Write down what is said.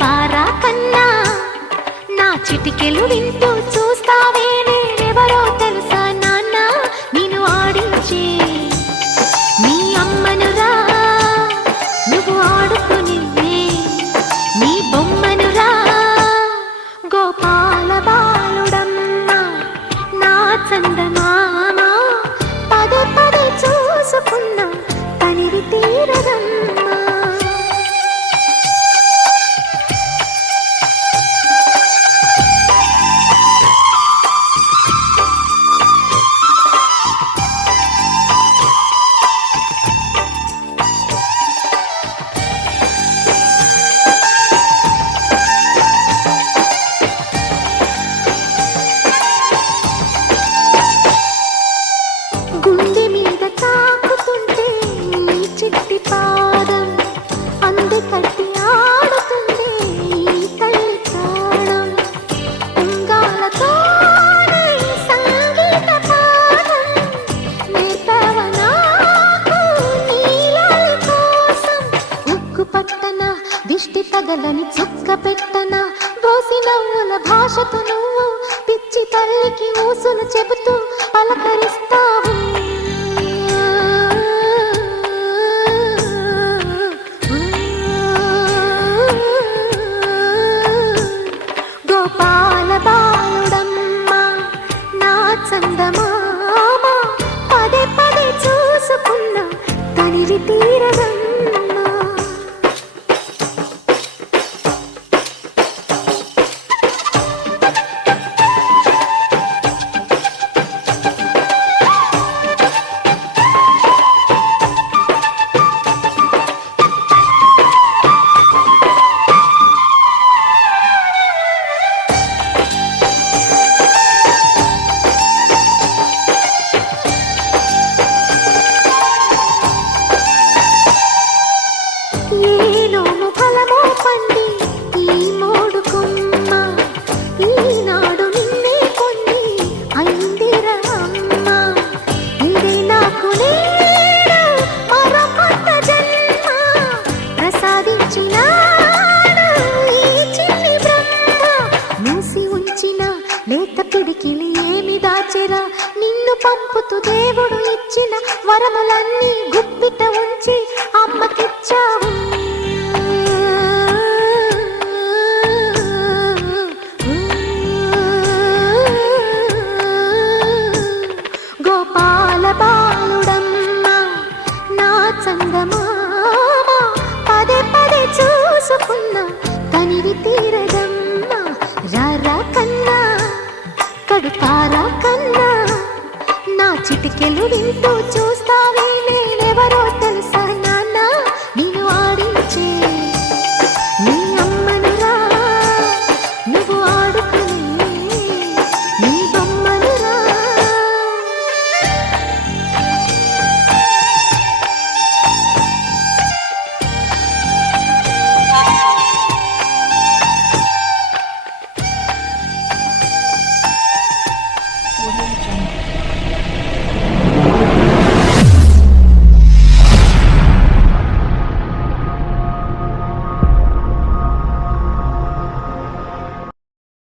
పారా కన్నా నా చిటికెలు వింటూ చూస్తావే నేనెవరో తెలుసా నాన్న నిన్ను ఆడించే నీ అమ్మనురా నువ్వు ఆడుకునే నీ బొమ్మనురా గోపాల బాలుడమ్మ నా చందమామ పదే పదే చూసుకున్నా తనివి తీరదమ్మా గుండె మీద తాకుతుంటే నీ చిట్టి పాదం అంది కట్టి ఆడుతుంది ఈ తల్లి ప్రాణం ఉంగాలతోనే సంగీత పాఠం నేర్పవ నాకు నీలాలి కోసం ఉక్కు పట్టన దిష్టి తగలని చుక్క పెట్టన దోసి నవ్వుల భాషతో నువ్వు పిచ్చి తల్లికి ఊసులు చెబుతూ పలకరిస్తావు గోపాల బాలుడమ్మ నా చందమామ పదే పదే చూసుకున్నా తనివి తీరదమ్మా ఏలోను ఫలమో పండి ఈ మోడు కొమ్మ ఈనాడు నిన్నే కొండి అయిందిరా అమ్మ ఇదే నాకు నేడు మరో కొత్త జన్మ ప్రసాదించినాడు ఈ చిన్ని బ్రహ్మ మూసి ఉంచిన లేత పిడికిలి ఏమి దాచెరా నిన్ను పంపుతూ దేవుడు ఇచ్చిన వరములన్నీ గుప్పిట ఉంచి అమ్మకిచ్చావు